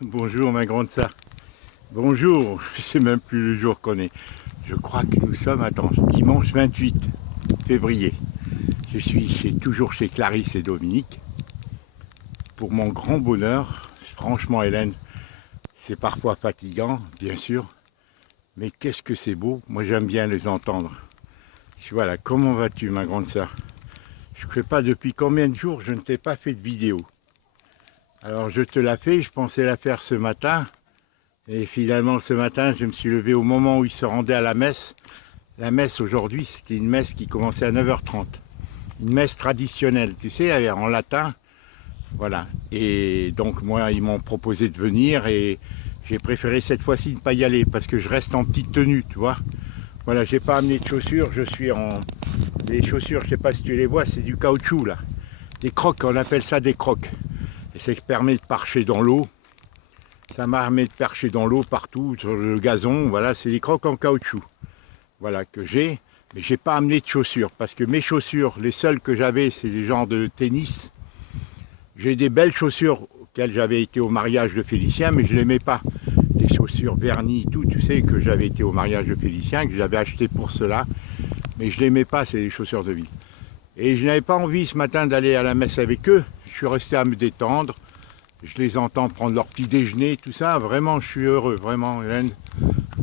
Bonjour ma grande sœur. Bonjour, je sais même plus le jour qu'on est. Je crois que nous sommes, attends, dimanche 28 février. Je suis toujours chez Clarisse et Dominique. Pour mon grand bonheur, franchement Hélène, c'est parfois fatigant, bien sûr. Mais qu'est-ce que c'est beau, moi j'aime bien les entendre. Voilà, comment vas-tu ma grande sœur? Je ne sais pas depuis combien de jours je ne t'ai pas fait de vidéo. Alors je te la fais, je pensais la faire ce matin. Et finalement, ce matin, je me suis levé au moment où il se rendait à la messe. La messe aujourd'hui, c'était une messe qui commençait à 9h30. Une messe traditionnelle, tu sais, en latin. Voilà. Et donc, moi, ils m'ont proposé de venir et j'ai préféré cette fois-ci ne pas y aller parce que je reste en petite tenue, tu vois. Voilà, j'ai pas amené de chaussures, je suis en... Les chaussures, je sais pas si tu les vois, c'est du caoutchouc, là. Des crocs, on appelle ça des crocs. Et ça permet de marcher dans l'eau. Ça permet de percher dans l'eau partout, sur le gazon. Voilà, c'est des crocs en caoutchouc. Voilà, que j'ai. Mais j'ai pas amené de chaussures. Parce que mes chaussures, les seules que j'avais, c'est des genres de tennis. J'ai des belles chaussures auxquelles j'avais été au mariage de Félicien, mais je ne les mets pas. Des chaussures vernies, tout, tu sais, que j'avais été au mariage de Félicien, que j'avais acheté pour cela. Mais je ne les mets pas, c'est des chaussures de ville. Et je n'avais pas envie ce matin d'aller à la messe avec eux. Je suis resté à me détendre. Je les entends prendre leur petit déjeuner, tout ça. Vraiment, je suis heureux, vraiment, Hélène.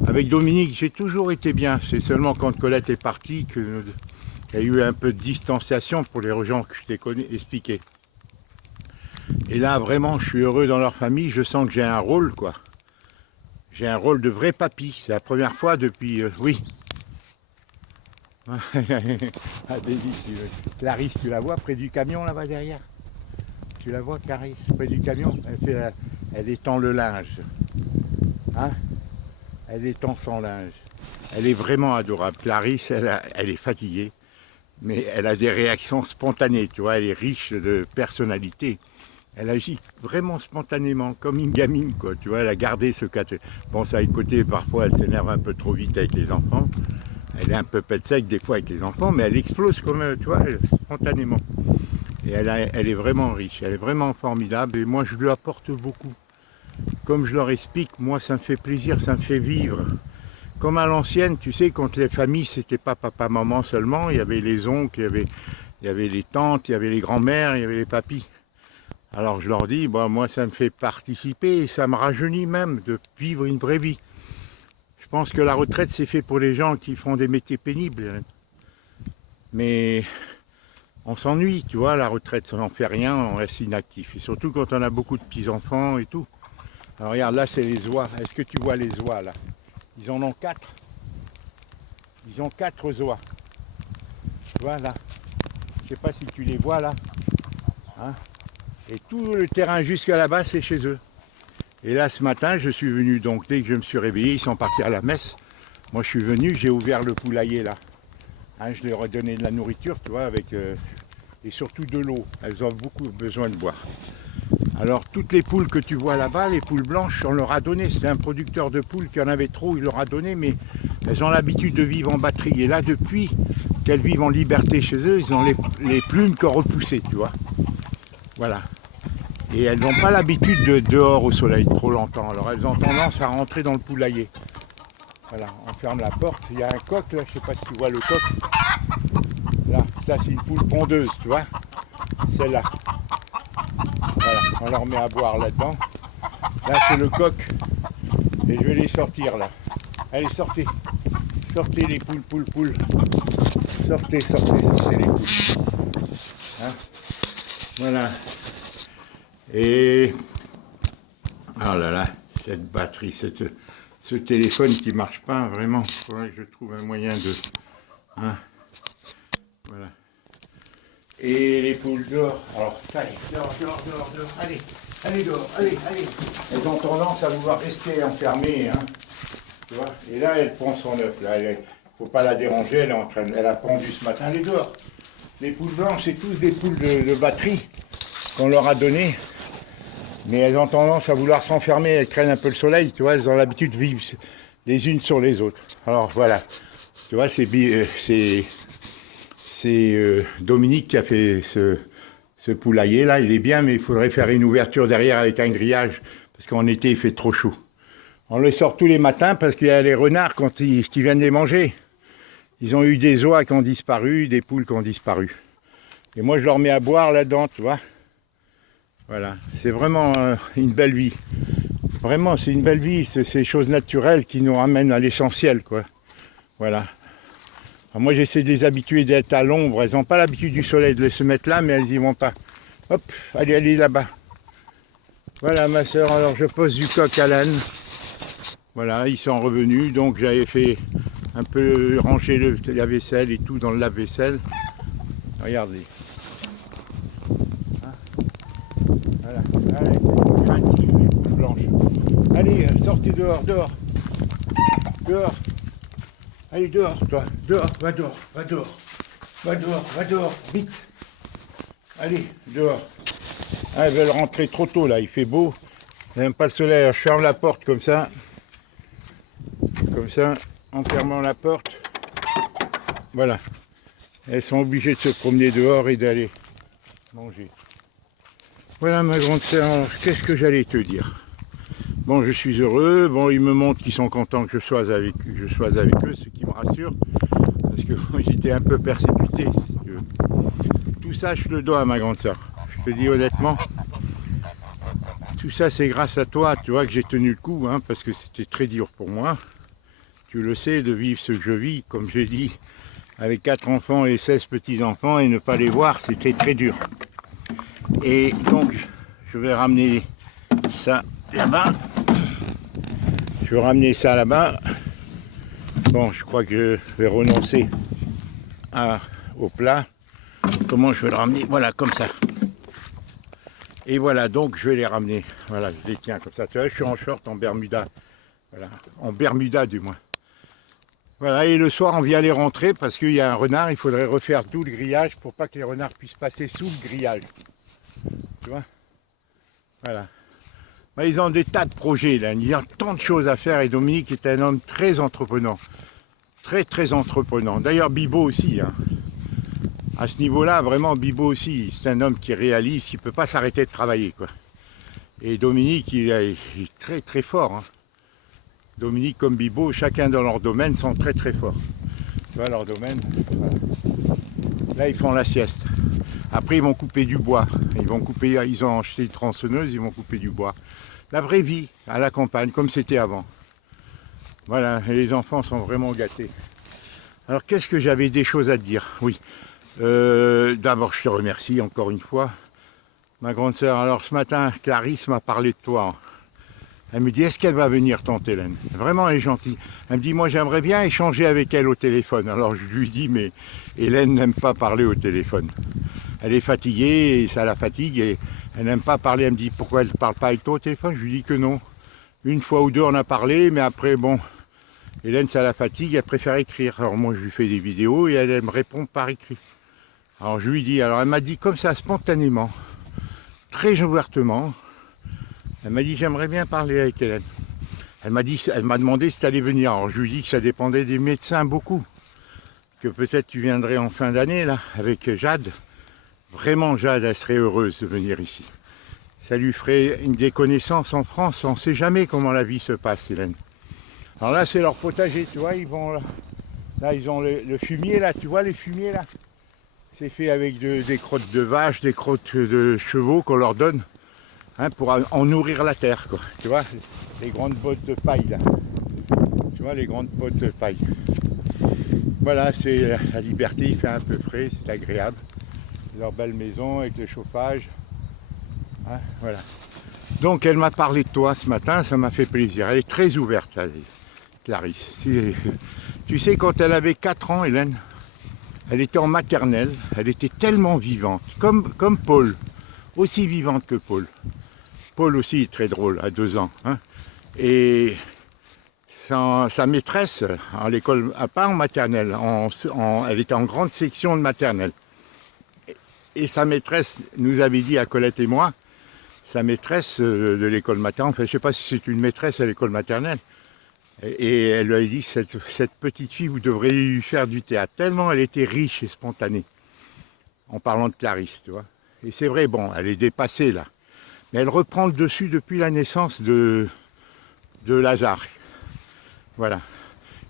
Avec Dominique, j'ai toujours été bien. C'est seulement quand Colette est partie qu'il y a eu un peu de distanciation pour les gens que je t'ai expliqué. Et là, vraiment, je suis heureux dans leur famille. Je sens que j'ai un rôle, quoi. J'ai un rôle de vrai papy. C'est la première fois depuis... oui. Ah, Daisy, Clarisse, tu la vois près du camion là-bas derrière? Tu la vois, Clarisse, près du camion? Elle étend le linge. Hein? Elle étend son linge. Elle est vraiment adorable. Clarisse, elle est fatiguée, mais elle a des réactions spontanées, tu vois. Elle est riche de personnalité. Elle agit vraiment spontanément, comme une gamine, quoi. Tu vois, elle a gardé ce cas. Bon, ça a un côté, parfois, elle s'énerve un peu trop vite avec les enfants. Elle est un peu pète sec des fois avec les enfants, mais elle explose comme, tu vois, spontanément. Et elle est vraiment riche, elle est vraiment formidable. Et moi, je lui apporte beaucoup. Comme je leur explique, moi, ça me fait plaisir, ça me fait vivre. Comme à l'ancienne, tu sais, quand les familles, c'était pas papa, maman seulement, il y avait les oncles, il y avait les tantes, il y avait les grands-mères, il y avait les papis. Alors je leur dis, bon, moi, ça me fait participer et ça me rajeunit même de vivre une vraie vie. Je pense que la retraite, c'est fait pour les gens qui font des métiers pénibles. Mais on s'ennuie, tu vois, la retraite, ça n'en fait rien, on reste inactif. Et surtout quand on a beaucoup de petits-enfants et tout. Alors regarde, là, c'est les oies. Est-ce que tu vois les oies, là? Ils en ont 4. Ils ont 4 oies. Tu vois, là? Je sais pas si tu les vois, là. Hein? Et tout le terrain jusqu'à là-bas, c'est chez eux. Et là, ce matin, je suis venu, donc dès que je me suis réveillé, ils sont partis à la messe. Moi, je suis venu, j'ai ouvert le poulailler, là. Hein, je leur ai donné de la nourriture, tu vois, avec... et surtout de l'eau. Elles ont beaucoup besoin de boire. Alors, toutes les poules que tu vois là-bas, les poules blanches, on leur a donné. C'était un producteur de poules qui en avait trop, il leur a donné, mais elles ont l'habitude de vivre en batterie. Et là, depuis qu'elles vivent en liberté chez eux, ils ont les plumes qui ont repoussé, tu vois. Voilà. Et elles n'ont pas l'habitude de dehors au soleil trop longtemps. Alors elles ont tendance à rentrer dans le poulailler. Voilà, on ferme la porte. Il y a un coq là, je ne sais pas si tu vois le coq. Là, ça c'est une poule pondeuse, tu vois. Celle-là. Voilà, on leur met à boire là-dedans. Là c'est le coq. Et je vais les sortir là. Allez, sortez. Sortez les poules, poules, poules. Sortez, sortez, sortez les poules. Hein, voilà. Et oh là là, cette batterie, ce téléphone qui ne marche pas, vraiment, il faudrait que je trouve un moyen de... Hein, voilà. Et les poules dehors, alors, allez, dehors, dehors, dehors, dehors, allez, allez dehors, allez, allez. Elles ont tendance à vouloir rester enfermées, hein, tu vois. Et là, elle pond son œuf, là, il ne faut pas la déranger, elle est en train, elle a pondu ce matin, elle est dehors. Les poules blanches, c'est tous des poules de batterie qu'on leur a données. Mais elles ont tendance à vouloir s'enfermer, elles craignent un peu le soleil, tu vois, elles ont l'habitude de vivre les unes sur les autres. Alors voilà, tu vois, c'est Dominique qui a fait ce poulailler là, il est bien, mais il faudrait faire une ouverture derrière avec un grillage parce qu'en été il fait trop chaud. On les sort tous les matins parce qu'il y a les renards qui viennent les manger. Ils ont eu des oies qui ont disparu, des poules qui ont disparu. Et moi je leur mets à boire là-dedans, tu vois. Voilà, c'est vraiment une belle vie. Vraiment, c'est une belle vie, c'est ces choses naturelles qui nous ramènent à l'essentiel, quoi. Voilà. Alors moi j'essaie de les habituer d'être à l'ombre. Elles n'ont pas l'habitude du soleil de se mettre là, mais elles y vont pas. Hop, allez là-bas. Voilà ma soeur, alors je pose du coq à l'âne. Voilà, ils sont revenus, donc j'avais fait un peu ranger la vaisselle et tout dans le lave-vaisselle. Regardez. Voilà, allez, craintives, les poules blanches. Allez, sortez dehors. Allez, dehors, toi. Va dehors, vite. Allez, dehors. Ah, elles veulent rentrer trop tôt, là, il fait beau. Il n'y a même pas le soleil, alors je ferme la porte comme ça. Comme ça, en fermant la porte. Voilà. Elles sont obligées de se promener dehors et d'aller manger. Voilà ma grande sœur, alors qu'est-ce que j'allais te dire? Bon, je suis heureux, bon, ils me montrent qu'ils sont contents que je sois avec eux, ce qui me rassure, parce que j'étais un peu persécuté. Tout ça, je te le dois à ma grande sœur. Je te dis honnêtement, tout ça, c'est grâce à toi, tu vois, que j'ai tenu le coup, hein, parce que c'était très dur pour moi. Tu le sais, de vivre ce que je vis, comme j'ai dit, avec 4 enfants et 16 petits-enfants, et ne pas les voir, c'était très dur. Et donc, je vais ramener ça là-bas. Bon, je crois que je vais renoncer au plat. Comment je vais le ramener? Voilà, comme ça. Et voilà, donc je vais les ramener. Voilà, je les tiens comme ça. Tu vois, je suis en short, en Bermuda. Voilà, en Bermuda du moins. Voilà, et le soir, on vient les rentrer parce qu'il y a un renard. Il faudrait refaire tout le grillage pour pas que les renards puissent passer sous le grillage. Tu vois? Voilà. Mais ils ont des tas de projets là, il y a tant de choses à faire et Dominique est un homme très entreprenant. Très entreprenant. D'ailleurs Bibo aussi. Hein. À ce niveau-là, vraiment Bibo aussi, c'est un homme qui réalise, qui ne peut pas s'arrêter de travailler, quoi. Et Dominique, il est très fort. Hein. Dominique comme Bibo, chacun dans leur domaine sont très forts. Tu vois leur domaine. Voilà. Là ils font la sieste. Après ils vont couper du bois. Ils ont acheté une tronçonneuse, ils vont couper du bois. La vraie vie à la campagne, comme c'était avant. Voilà, et les enfants sont vraiment gâtés. Alors qu'est-ce que j'avais des choses à te dire? Oui. D'abord je te remercie encore une fois. Ma grande sœur, alors ce matin, Clarisse m'a parlé de toi. Elle me dit, est-ce qu'elle va venir, tante Hélène? Vraiment, elle est gentille. Elle me dit, moi j'aimerais bien échanger avec elle au téléphone. Alors je lui dis, mais Hélène n'aime pas parler au téléphone. Elle est fatiguée et ça la fatigue et elle n'aime pas parler. Elle me dit, pourquoi elle ne parle pas avec toi au téléphone? Je lui dis que non. Une fois ou deux on a parlé, mais après bon, Hélène ça la fatigue, elle préfère écrire. Alors moi je lui fais des vidéos et elle me répond par écrit. Alors je lui dis, alors elle m'a dit comme ça spontanément, très ouvertement, elle m'a dit j'aimerais bien parler avec Hélène. Elle m'a demandé si tu allais venir. Alors je lui dis que ça dépendait des médecins beaucoup. Que peut-être tu viendrais en fin d'année là avec Jade. Vraiment Jade, elle serait heureuse de venir ici. Ça lui ferait des connaissances en France. On ne sait jamais comment la vie se passe, Hélène. Alors là c'est leur potager, tu vois, ils vont là ils ont le fumier là, tu vois les fumiers là. C'est fait avec des crottes de vaches, des crottes de chevaux qu'on leur donne. Hein, pour en nourrir la terre, quoi. Tu vois, les grandes bottes de paille là. Tu vois, les grandes bottes de paille. Voilà, c'est la liberté, il fait un peu frais, c'est agréable. Leur belle maison avec le chauffage. Hein, voilà. Donc elle m'a parlé de toi ce matin, ça m'a fait plaisir. Elle est très ouverte, là, Clarisse. Tu sais, quand elle avait 4 ans, Hélène, elle était en maternelle, elle était tellement vivante, comme Paul, aussi vivante que Paul. Paul aussi est très drôle, à 2 ans. Hein. Et sa maîtresse, à l'école, pas en maternelle, elle était en grande section de maternelle. Et sa maîtresse nous avait dit, à Colette et moi, sa maîtresse de l'école maternelle, enfin je ne sais pas si c'est une maîtresse à l'école maternelle, et elle lui a dit, cette petite fille, vous devriez lui faire du théâtre, tellement elle était riche et spontanée, en parlant de Clarisse, tu vois. Et c'est vrai, bon, elle est dépassée là. Mais elle reprend le dessus depuis la naissance de Lazare. Voilà.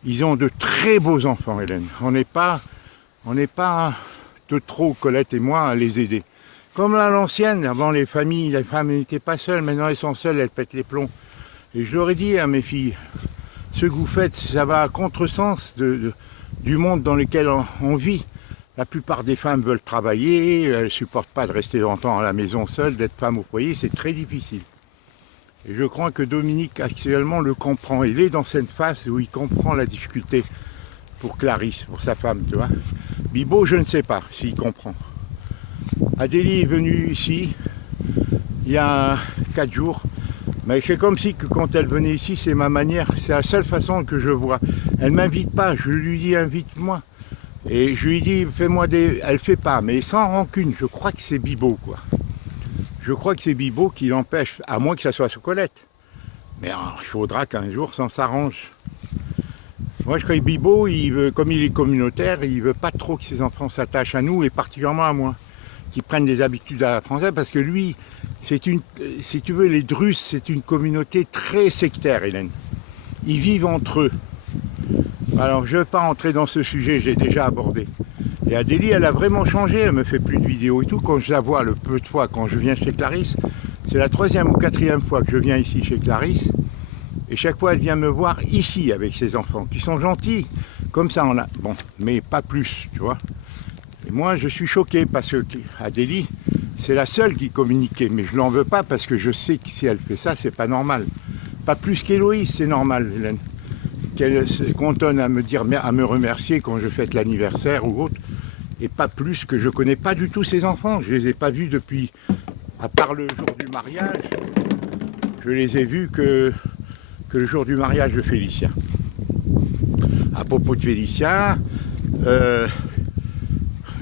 Ils ont de très beaux enfants, Hélène. On n'est pas de trop, Colette et moi, à les aider. Comme à l'ancienne, avant les familles, les femmes n'étaient pas seules, maintenant elles sont seules, elles pètent les plombs. Et je leur ai dit à mes filles, ce que vous faites, ça va à contresens du monde dans lequel on vit. La plupart des femmes veulent travailler, elles ne supportent pas de rester longtemps à la maison seule, d'être femme au foyer, c'est très difficile. Et je crois que Dominique actuellement le comprend. Il est dans cette phase où il comprend la difficulté pour Clarisse, pour sa femme, tu vois. Bibo, je ne sais pas s'il comprend. Adélie est venue ici il y a 4 jours. Mais c'est comme si que quand elle venait ici, c'est ma manière, c'est la seule façon que je vois. Elle ne m'invite pas, je lui dis invite-moi. Et je lui dis fais-moi des... Elle ne fait pas, mais sans rancune, je crois que c'est Bibo, quoi. Je crois que c'est Bibo qui l'empêche, à moins que ça soit Colette. Mais il faudra qu'un jour ça s'arrange. Moi je crois que Bibo, il veut, comme il est communautaire, il ne veut pas trop que ses enfants s'attachent à nous, et particulièrement à moi. Qu'ils prennent des habitudes à la française, parce que lui, c'est une, si tu veux, les Drusses, c'est une communauté très sectaire, Hélène. Ils vivent entre eux. Alors je ne vais pas rentrer dans ce sujet, j'ai déjà abordé. Et Adélie, elle a vraiment changé, elle me fait plus de vidéos et tout. Quand je la vois le peu de fois, quand je viens chez Clarisse, c'est la 3e ou 4e fois que je viens ici chez Clarisse. Et chaque fois, elle vient me voir ici avec ses enfants, qui sont gentils. Comme ça, on a... Bon, mais pas plus, tu vois. Et moi, je suis choqué parce que Adélie, c'est la seule qui communiquait. Mais je ne l'en veux pas parce que je sais que si elle fait ça, c'est pas normal. Pas plus qu'Héloïse, c'est normal, Hélène. Qu'elle se contente à me remercier quand je fête l'anniversaire ou autre. Et pas plus que je connais pas du tout ses enfants. Je les ai pas vus depuis, à part le jour du mariage, je les ai vus que le jour du mariage de Félicia. À propos de Félicia,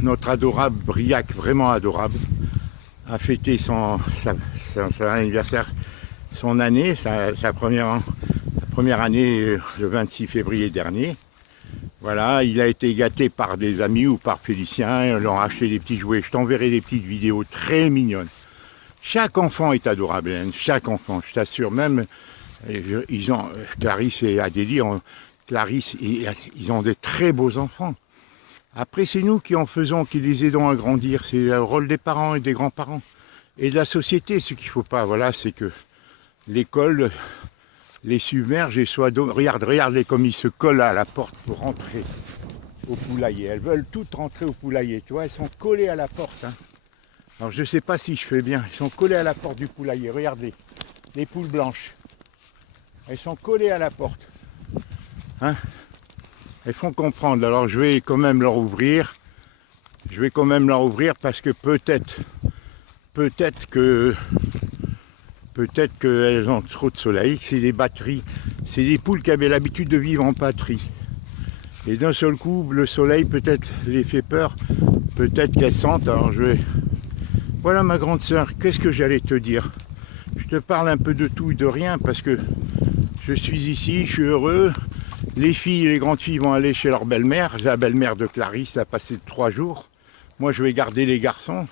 notre adorable Briac, vraiment adorable, a fêté son anniversaire, son année, sa première année le 26 février dernier. Voilà, il a été gâté par des amis ou par Félicien, ils lui ont acheté des petits jouets. Je t'enverrai des petites vidéos très mignonnes. Chaque enfant est adorable, Hélène, chaque enfant, je t'assure. Même, Clarisse et Adélie, ils ont des très beaux enfants. Après, c'est nous qui en faisons, qui les aidons à grandir. C'est le rôle des parents et des grands-parents. Et de la société, ce qu'il ne faut pas, voilà, c'est que l'école les submerge et soit... Regarde-les comme ils se collent à la porte pour rentrer au poulailler. Elles veulent toutes rentrer au poulailler, tu vois, elles sont collées à la porte. Hein. Alors je ne sais pas si je fais bien, elles sont collées à la porte du poulailler. Regardez, les poules blanches. Elles sont collées à la porte. Hein. Elles font comprendre. Alors je vais quand même leur ouvrir. Je vais quand même leur ouvrir parce que peut-être qu'elles ont trop de soleil, que c'est des batteries, c'est des poules qui avaient l'habitude de vivre en batterie. Et d'un seul coup, le soleil peut-être les fait peur, peut-être qu'elles sentent, alors je vais... Voilà ma grande sœur, qu'est-ce que j'allais te dire? Je te parle un peu de tout et de rien parce que je suis ici, je suis heureux. Les filles, les grandes filles vont aller chez leur belle-mère, la belle-mère de Clarisse a passé 3 jours. Moi je vais garder les garçons.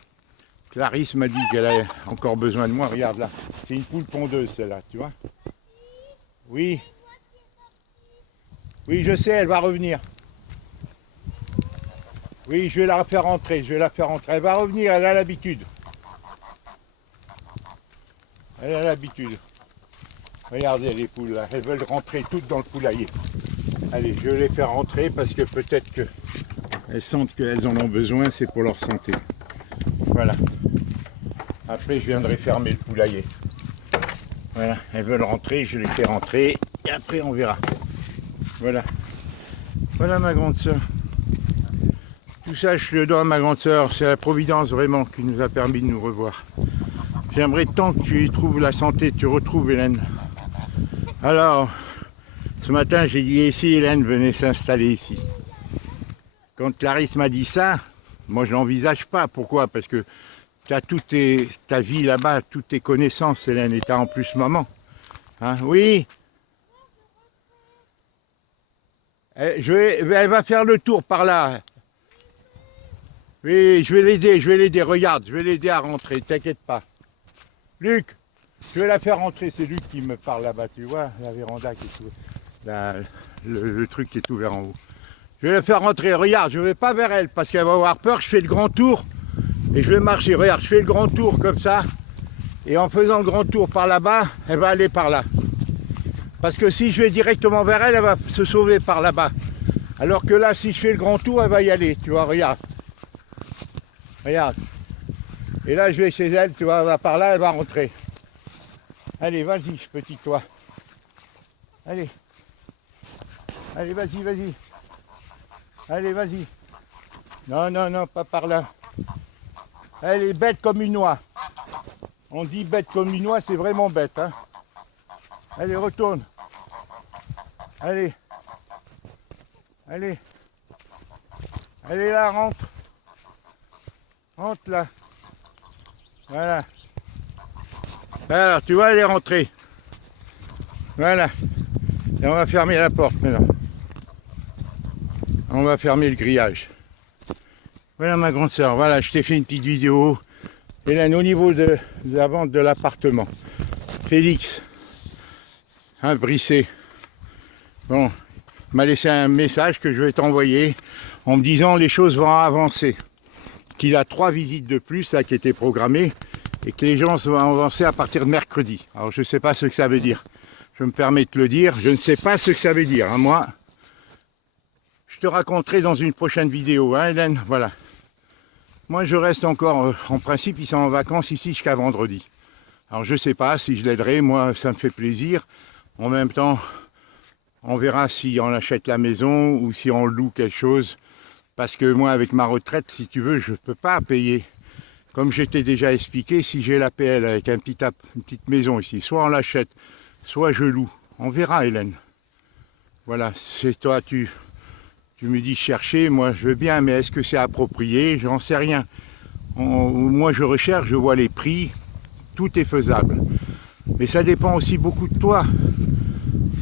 Clarisse m'a dit qu'elle a encore besoin de moi. Regarde là, c'est une poule pondeuse celle-là, tu vois. Oui. Oui, je sais, elle va revenir. Oui, je vais la faire rentrer, Elle va revenir, elle a l'habitude. Elle a l'habitude. Regardez les poules là, elles veulent rentrer toutes dans le poulailler. Allez, je vais les faire rentrer parce que peut-être qu'elles sentent qu'elles en ont besoin, c'est pour leur santé. Voilà. Après, je viendrai fermer le poulailler. Voilà, elles veulent rentrer, je les fais rentrer et après on verra. Voilà. Voilà ma grande soeur. Tout ça, je le dois à ma grande soeur. C'est la Providence vraiment qui nous a permis de nous revoir. J'aimerais tant que tu y trouves la santé, tu retrouves Hélène. Alors, ce matin, j'ai dit ici, Hélène venait s'installer ici. Quand Clarisse m'a dit ça, moi je l'envisage pas. Pourquoi? Parce que tu as ta vie là-bas, toutes tes connaissances, Hélène, et tu as en plus maman. Hein? Oui. Elle va faire le tour par là. Oui, je vais l'aider, regarde, je vais l'aider à rentrer, t'inquiète pas. Luc, Je vais la faire rentrer, c'est lui qui me parle là-bas, tu vois, la véranda qui est ouverte, le truc qui est ouvert en haut. Je vais la faire rentrer, regarde, je ne vais pas vers elle parce qu'elle va avoir peur, je fais le grand tour et je vais marcher, regarde, je fais le grand tour comme ça et en faisant le grand tour par là-bas, elle va aller par là. Parce que si je vais directement vers elle, elle va se sauver par là-bas. Alors que là, si je fais le grand tour, elle va y aller, tu vois, regarde. Regarde. Et là, je vais chez elle, tu vois, elle va par là, elle va rentrer. Allez, vas-y, petit toi. Allez. Allez, vas-y, vas-y. Allez, vas-y. Non, non, non, pas par là. Elle est bête comme une oie. On dit bête comme une oie, c'est vraiment bête, hein. Allez, retourne. Allez. Allez. Allez là, rentre. Rentre là. Voilà. Alors, tu vois, elle est rentrée. Voilà. Et on va fermer la porte maintenant. On va fermer le grillage. Voilà ma grande sœur. Voilà, je t'ai fait une petite vidéo. Hélène, au niveau de la vente de l'appartement. Félix. Hein, Brissé. Bon, il m'a laissé un message que je vais t'envoyer en me disant les choses vont avancer. Qu'il a 3 visites de plus là, qui étaient programmées et que les gens vont avancer à partir de mercredi. Alors je ne sais pas ce que ça veut dire. Je me permets de te le dire. Je ne sais pas ce que ça veut dire. Hein. Moi, je te raconterai dans une prochaine vidéo. Hein, Hélène, voilà. Moi, je reste encore, en principe, ils sont en vacances ici jusqu'à vendredi. Alors je ne sais pas si je l'aiderai. Moi, ça me fait plaisir. En même temps, on verra si on achète la maison ou si on loue quelque chose. Parce que moi, avec ma retraite, si tu veux, je ne peux pas payer. Comme je t'ai déjà expliqué, si j'ai l'APL avec une petite maison ici, soit on l'achète, soit je loue. On verra, Hélène. Voilà, c'est toi, tu me dis chercher, moi je veux bien, mais est-ce que c'est approprié? J'en sais rien. Moi je recherche, je vois les prix, tout est faisable. Mais ça dépend aussi beaucoup de toi.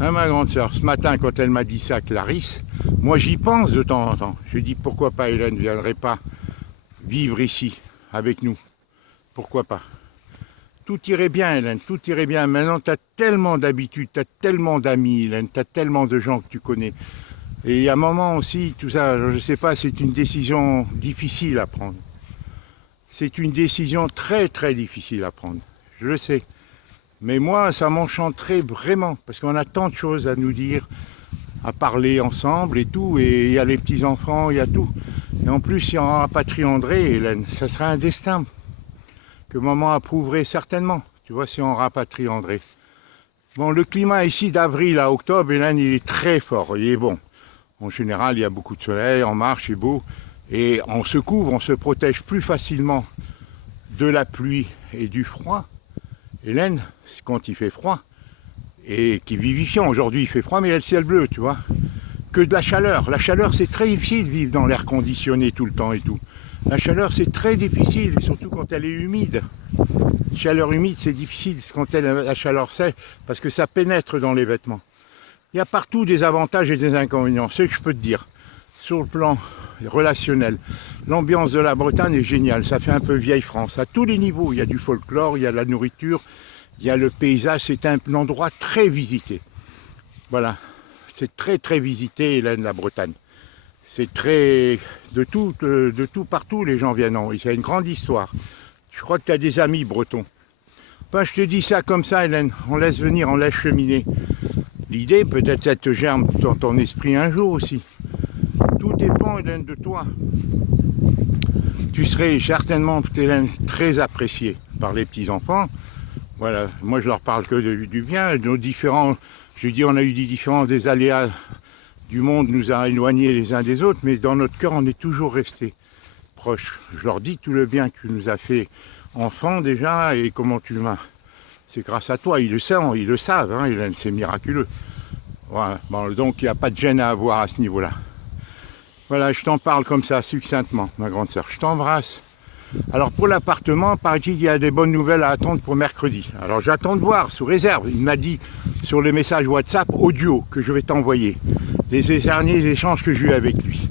Hein, ma grande sœur, ce matin quand elle m'a dit ça, Clarisse, moi j'y pense de temps en temps. Je dis pourquoi pas Hélène ne viendrait pas vivre ici avec nous. Pourquoi pas? Tout irait bien Hélène, tout irait bien. Maintenant tu as tellement d'habitudes, tu as tellement d'amis Hélène, tu as tellement de gens que tu connais. Et il y a un moment aussi, tout ça, je ne sais pas, c'est une décision difficile à prendre. C'est une décision très très difficile à prendre, je le sais. Mais moi, ça m'enchanterait vraiment, parce qu'on a tant de choses à nous dire, à parler ensemble et tout, et il y a les petits-enfants, il y a tout. Et en plus, si on rapatrie André, Hélène, ça serait un destin que maman approuverait certainement, tu vois, si on rapatrie André. Bon, le climat ici d'avril à octobre, Hélène, il est très fort, il est bon. En général, il y a beaucoup de soleil, on marche, c'est beau, et on se couvre, on se protège plus facilement de la pluie et du froid. Hélène, quand il fait froid, et qui est vivifiant, aujourd'hui il fait froid, mais il y a le ciel bleu, tu vois, que de la chaleur. La chaleur, c'est très difficile de vivre dans l'air conditionné tout le temps et tout. La chaleur, c'est très difficile, surtout quand elle est humide. Chaleur humide, c'est difficile quand la chaleur sèche, parce que ça pénètre dans les vêtements. Il y a partout des avantages et des inconvénients, c'est ce que je peux te dire. Sur le plan relationnel, l'ambiance de la Bretagne est géniale, ça fait un peu vieille France. À tous les niveaux, il y a du folklore, il y a de la nourriture, il y a le paysage, c'est un endroit très visité. Voilà, c'est très très visité, Hélène, la Bretagne. C'est très... de tout partout, les gens viennent. Il y a une grande histoire. Je crois que tu as des amis bretons. Enfin, je te dis ça comme ça, Hélène, on laisse venir, on laisse cheminer. L'idée, peut-être, ça te germe dans ton esprit un jour aussi. Tout dépend, Hélène, de toi. Tu serais certainement, Hélène, très appréciée par les petits-enfants. Voilà, moi je leur parle que du bien. Nos différents, je dis, on a eu des différents, des aléas du monde nous a éloignés les uns des autres, mais dans notre cœur, on est toujours restés proches. Je leur dis tout le bien que tu nous as fait enfant déjà, et comment tu m'as... C'est grâce à toi, ils le savent, hein, Hélène, c'est miraculeux. Voilà. Bon, donc il n'y a pas de gêne à avoir à ce niveau-là. Voilà, je t'en parle comme ça, succinctement, ma grande sœur. Je t'embrasse. Alors pour l'appartement, paraît-il qu'il y a des bonnes nouvelles à attendre pour mercredi. Alors j'attends de voir, sous réserve. Il m'a dit sur le message WhatsApp audio que je vais t'envoyer. Les derniers échanges que j'ai eu avec lui.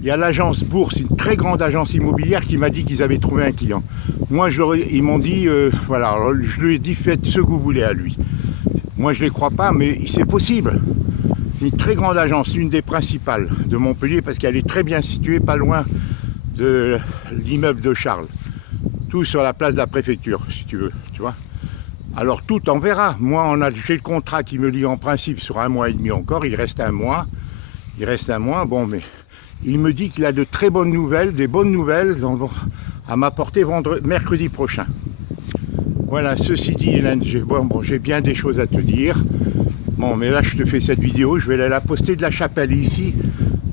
Il y a l'agence Bourse, une très grande agence immobilière qui m'a dit qu'ils avaient trouvé un client. Moi, ils m'ont dit, voilà, alors je lui ai dit, faites ce que vous voulez à lui. Moi, je ne les crois pas, mais c'est possible. Une très grande agence, l'une des principales de Montpellier, parce qu'elle est très bien située, pas loin de l'immeuble de Charles. Tout sur la place de la préfecture, si tu veux, tu vois. Alors tout, on verra. Moi, j'ai le contrat qui me lie en principe sur 1 mois et demi encore. Il reste un mois. Bon, mais il me dit qu'il a de très bonnes nouvelles, des bonnes nouvelles à m'apporter mercredi prochain. Voilà, ceci dit, Hélène, j'ai bien des choses à te dire. Bon, mais là, je te fais cette vidéo, je vais la poster de la chapelle. Ici,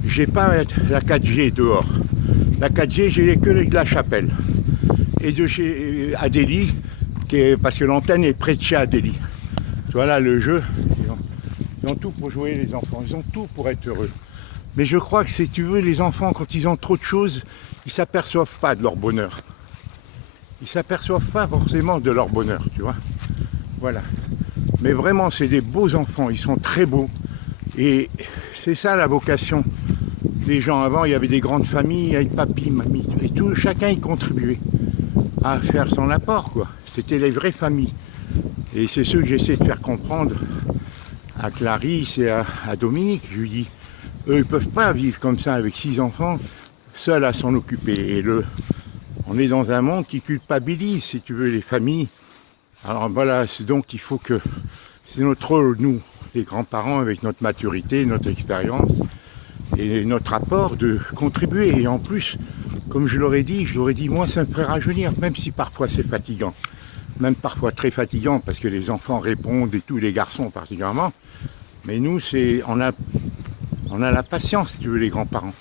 j'ai pas la 4G dehors. La 4G, j'ai que de la chapelle. Et de chez Adélie, parce que l'antenne est près de chez Adélie. Voilà le jeu. Ils ont tout pour jouer, les enfants. Ils ont tout pour être heureux. Mais je crois que si tu veux, les enfants, quand ils ont trop de choses, ils ne s'aperçoivent pas de leur bonheur. Ils ne s'aperçoivent pas forcément de leur bonheur, tu vois. Voilà. Mais vraiment, c'est des beaux enfants. Ils sont très beaux. Et c'est ça la vocation des gens. Avant, il y avait des grandes familles avec papy, mamie. Et tout, chacun y contribuait à faire son apport, quoi. C'était les vraies familles. Et c'est ce que j'essaie de faire comprendre à Clarisse et à Dominique. Je lui dis, eux, ils ne peuvent pas vivre comme ça avec 6 enfants, seuls à s'en occuper. Et on est dans un monde qui culpabilise, si tu veux, les familles. Alors voilà, donc il faut que... C'est notre rôle, nous, les grands-parents, avec notre maturité, notre expérience et notre apport, de contribuer. Et en plus, comme je l'aurais dit, moi, ça me ferait rajeunir, même si parfois c'est fatigant. Même parfois très fatigant, parce que les enfants répondent, et tous les garçons particulièrement. Mais nous, on a la patience, si tu veux, les grands-parents.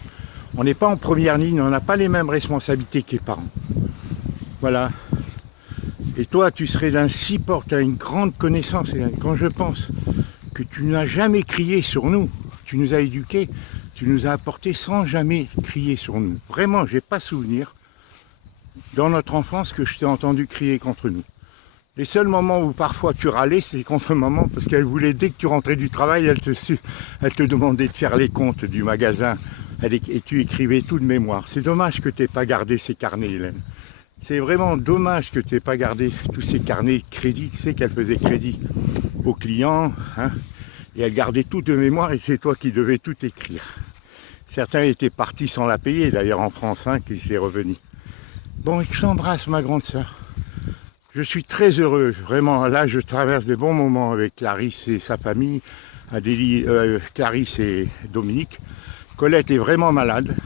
On n'est pas en première ligne, on n'a pas les mêmes responsabilités que les parents. Voilà. Et toi, tu serais d'un si port, tu as une grande connaissance. Et quand je pense que tu n'as jamais crié sur nous, tu nous as éduqués, tu nous as apporté sans jamais crier sur nous. Vraiment, je n'ai pas souvenir dans notre enfance que je t'ai entendu crier contre nous. Les seuls moments où parfois tu râlais, c'est contre maman, parce qu'elle voulait, dès que tu rentrais du travail, elle te demandait de faire les comptes du magasin, et tu écrivais tout de mémoire. C'est dommage que tu n'aies pas gardé ces carnets, Hélène. C'est vraiment dommage que tu n'aies pas gardé tous ces carnets de crédit. Tu sais qu'elle faisait crédit aux clients, hein, et elle gardait tout de mémoire, et c'est toi qui devais tout écrire. Certains étaient partis sans la payer, d'ailleurs en France, hein, qui s'est revenu. Bon, je t'embrasse, ma grande sœur. Je suis très heureux, vraiment. Là, je traverse des bons moments avec Clarisse et sa famille, Adélie, Clarisse et Dominique. Colette est vraiment malade.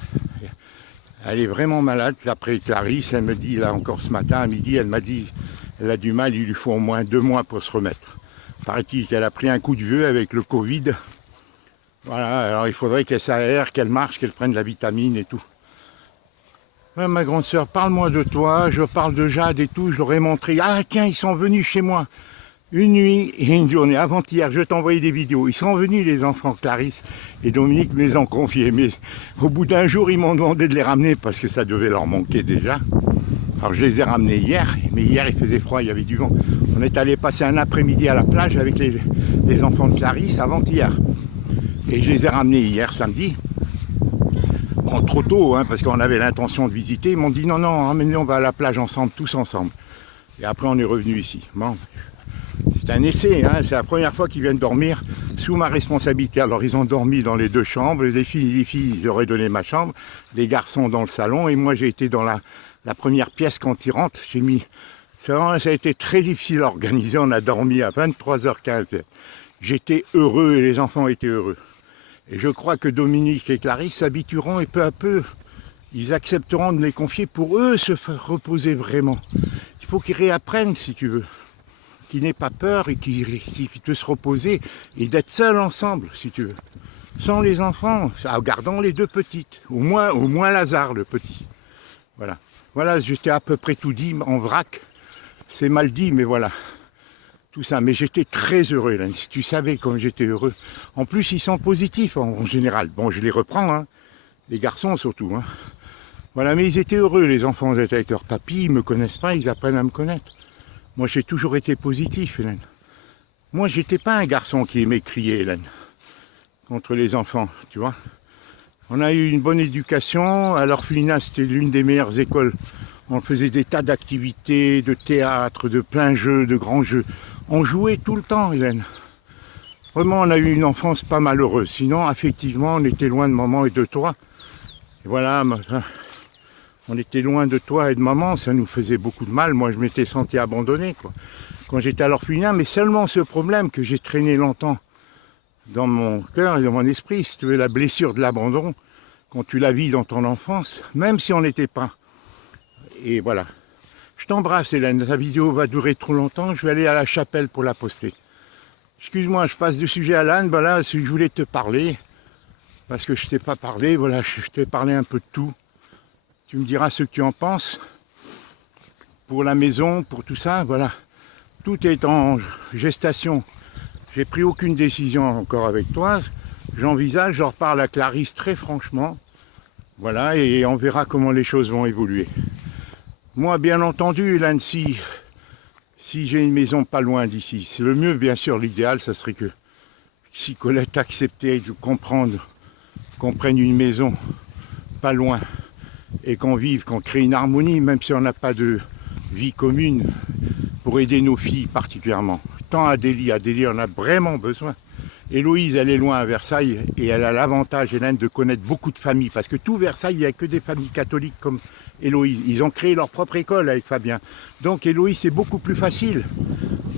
Elle est vraiment malade. D'après Clarisse, elle me dit, là encore ce matin, à midi, elle m'a dit, elle a du mal, il lui faut au moins 2 mois pour se remettre. Paraît-il qu'elle a pris un coup de vieux avec le Covid. Voilà, alors il faudrait qu'elle s'aère, qu'elle marche, qu'elle prenne de la vitamine et tout. Ouais, ma grande sœur, parle-moi de toi, je parle de Jade et tout, je leur ai montré. Ah tiens, ils sont venus chez moi une nuit et une journée, avant-hier, je t'envoyais des vidéos. Ils sont venus, les enfants, Clarisse et Dominique me les ont confiés. Mais au bout d'un jour, ils m'ont demandé de les ramener parce que ça devait leur manquer déjà. Alors je les ai ramenés hier, mais hier il faisait froid, il y avait du vent. On est allé passer un après-midi à la plage avec les enfants de Clarisse avant-hier. Et je les ai ramenés hier samedi. Bon, trop tôt, hein, parce qu'on avait l'intention de visiter. Ils m'ont dit non, emmène-les, on va à la plage ensemble, tous ensemble. Et après, on est revenu ici. Bon, c'est un essai, hein, c'est la première fois qu'ils viennent dormir sous ma responsabilité. Alors, ils ont dormi dans les 2 chambres. Les filles, j'aurais donné ma chambre. Les garçons dans le salon. Et moi, j'ai été dans la première pièce quand ils rentrent. Ça a été très difficile à organiser. On a dormi à 23h15. J'étais heureux et les enfants étaient heureux. Et je crois que Dominique et Clarisse s'habitueront et peu à peu, ils accepteront de les confier pour eux se faire reposer vraiment. Il faut qu'ils réapprennent, si tu veux, qu'ils n'aient pas peur et qu'ils puissent se reposer et d'être seuls ensemble, si tu veux. Sans les enfants, en gardant les 2 petites, au moins Lazare, le petit. Voilà, voilà, j'étais à peu près tout dit en vrac. C'est mal dit, mais voilà. Tout ça, mais j'étais très heureux, là. Si tu savais comme j'étais heureux. En plus, ils sont positifs en général. Bon, je les reprends, hein. Les garçons surtout. Hein. Voilà, mais ils étaient heureux, les enfants. Ils étaient avec leur papy, ils ne me connaissent pas, ils apprennent à me connaître. Moi, j'ai toujours été positif, Hélène. Moi, j'étais pas un garçon qui aimait crier, Hélène, contre les enfants, tu vois. On a eu une bonne éducation. À l'orphelinat, c'était l'une des meilleures écoles. On faisait des tas d'activités, de théâtre, de plein jeux, de grands jeux. On jouait tout le temps, Hélène. Vraiment, on a eu une enfance pas malheureuse. Sinon, effectivement, on était loin de maman et de toi. Et voilà, on était loin de toi et de maman. Ça nous faisait beaucoup de mal. Moi, je m'étais senti abandonné, quoi, quand j'étais à l'orphelinat. Mais seulement ce problème que j'ai traîné longtemps dans mon cœur et dans mon esprit, si tu veux, la blessure de l'abandon, quand tu la vis dans ton enfance, même si on n'était pas. Et voilà. Je t'embrasse, Hélène. La vidéo va durer trop longtemps. Je vais aller à la chapelle pour la poster. Excuse-moi, je passe du sujet à l'âne. Voilà, je voulais te parler. Parce que je ne t'ai pas parlé. Voilà, je t'ai parlé un peu de tout. Tu me diras ce que tu en penses. Pour la maison, pour tout ça, voilà. Tout est en gestation. J'ai pris aucune décision encore avec toi. J'envisage, j'en reparle à Clarisse très franchement. Voilà, et on verra comment les choses vont évoluer. Moi, bien entendu, Hélène, si j'ai une maison pas loin d'ici, c'est le mieux, bien sûr, l'idéal, ça serait que si Colette acceptait de comprendre, qu'on prenne une maison pas loin et qu'on vive, qu'on crée une harmonie, même si on n'a pas de vie commune, pour aider nos filles particulièrement. Tant Adélie, on a vraiment besoin. Héloïse, elle est loin à Versailles et elle a l'avantage, Hélène, de connaître beaucoup de familles. Parce que tout Versailles, il n'y a que des familles catholiques comme Héloïse. Ils ont créé leur propre école avec Fabien. Donc Héloïse, c'est beaucoup plus facile.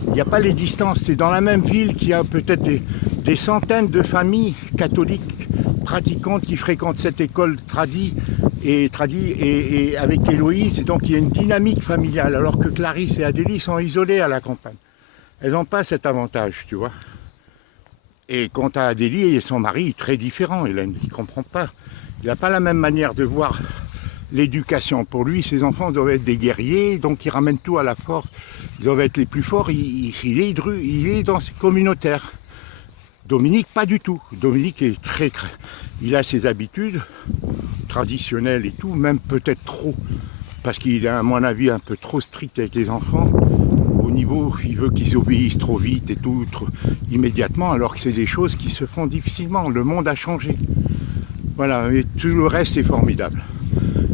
Il n'y a pas les distances. C'est dans la même ville qu'il y a peut-être des centaines de familles catholiques pratiquantes qui fréquentent cette école tradie et avec Héloïse. Et donc il y a une dynamique familiale. Alors que Clarisse et Adélie sont isolées à la campagne. Elles n'ont pas cet avantage, tu vois. Et quant à Adélie et son mari, il est très différent, Hélène, il ne comprend pas. Il n'a pas la même manière de voir l'éducation. Pour lui, ses enfants doivent être des guerriers, donc il ramène tout à la force. Ils doivent être les plus forts, il est dans ce communautaire. Dominique, pas du tout. Dominique est très... Il a ses habitudes traditionnelles et tout, même peut-être trop. Parce qu'il est, à mon avis, un peu trop strict avec les enfants. Niveau, il veut qu'ils obéissent trop vite et tout, immédiatement, alors que c'est des choses qui se font difficilement. Le monde a changé. Voilà, et tout le reste est formidable.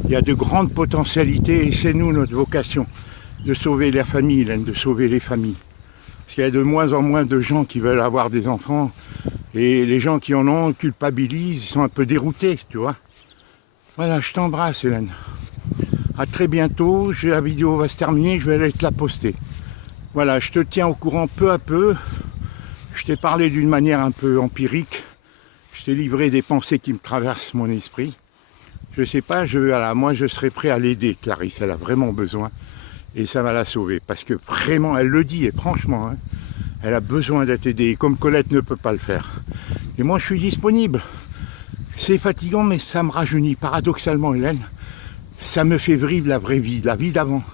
Il y a de grandes potentialités et c'est nous, notre vocation, de sauver la famille, de sauver les familles. Parce qu'il y a de moins en moins de gens qui veulent avoir des enfants et les gens qui en ont culpabilisent, ils sont un peu déroutés, tu vois. Voilà, je t'embrasse, Hélène. À très bientôt, la vidéo va se terminer, je vais aller te la poster. Voilà, je te tiens au courant peu à peu. Je t'ai parlé d'une manière un peu empirique. Je t'ai livré des pensées qui me traversent mon esprit. Je ne sais pas, voilà, moi je serais prêt à l'aider, Clarisse. Elle a vraiment besoin et ça va la sauver. Parce que vraiment, elle le dit, et franchement, hein, elle a besoin d'être aidée, comme Colette ne peut pas le faire. Et moi je suis disponible. C'est fatigant, mais ça me rajeunit. Paradoxalement, Hélène, ça me fait vivre la vraie vie, la vie d'avant.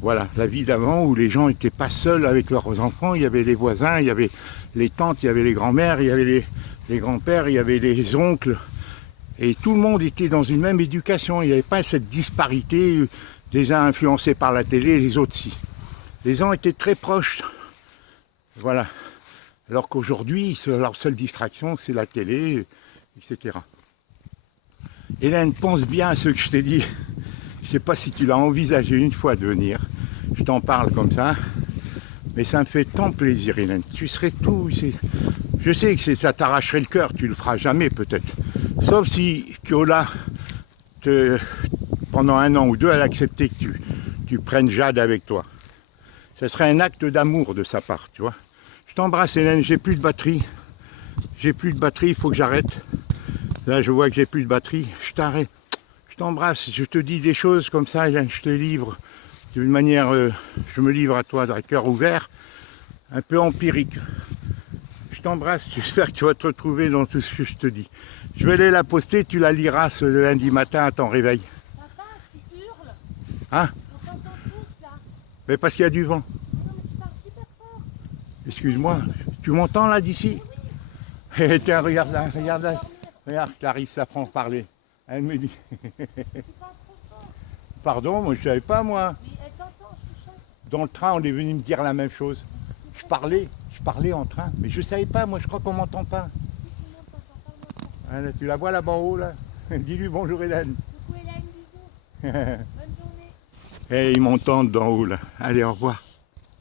Voilà, la vie d'avant où les gens n'étaient pas seuls avec leurs enfants, il y avait les voisins, il y avait les tantes, il y avait les grands-mères, il y avait les grands-pères, il y avait les oncles. Et tout le monde était dans une même éducation, il n'y avait pas cette disparité des uns influencés par la télé et les autres si. Les gens étaient très proches. Voilà. Alors qu'aujourd'hui, leur seule distraction, c'est la télé, etc. Hélène, pense bien à ce que je t'ai dit. Je ne sais pas si tu l'as envisagé une fois de venir. Je t'en parle comme ça. Mais ça me fait tant plaisir, Hélène. Tu serais tout. Je sais que ça t'arracherait le cœur. Tu ne le feras jamais, peut-être. Sauf si Kiola, pendant 1 an ou 2, elle acceptait que tu prennes Jade avec toi. Ce serait un acte d'amour de sa part, tu vois. Je t'embrasse, Hélène. J'ai plus de batterie. J'ai plus de batterie. Il faut que j'arrête. Là, je vois que j'ai plus de batterie. Je t'arrête. Je t'embrasse, je te dis des choses comme ça, je te livre d'une manière, je me livre à toi d'un cœur ouvert, un peu empirique. Je t'embrasse, j'espère que tu vas te retrouver dans tout ce que je te dis. Je vais aller la poster, tu la liras ce lundi matin à ton réveil. Papa, tu hurles. Hein? On t'entend tous là. Mais parce qu'il y a du vent. Non, mais tu parles super fort. Excuse-moi, tu m'entends là d'ici? Oui. Tiens, regarde là, regarde Clarisse, ça prend parler. Elle me dit... Tu parles trop fort. Pardon, moi je savais pas moi. Mais elle t'entend, je chuchote. Dans le train, on est venu me dire la même chose. Je parlais en train, mais je savais pas, moi je crois qu'on m'entend pas. Si tout le monde t'entend pas, moi je t'entends. Hein, tu la vois là-bas en haut là? Dis-lui bonjour Hélène. Coucou Hélène, bisous. Bonne journée. Et ils m'entendent d'en haut là. Allez, au revoir.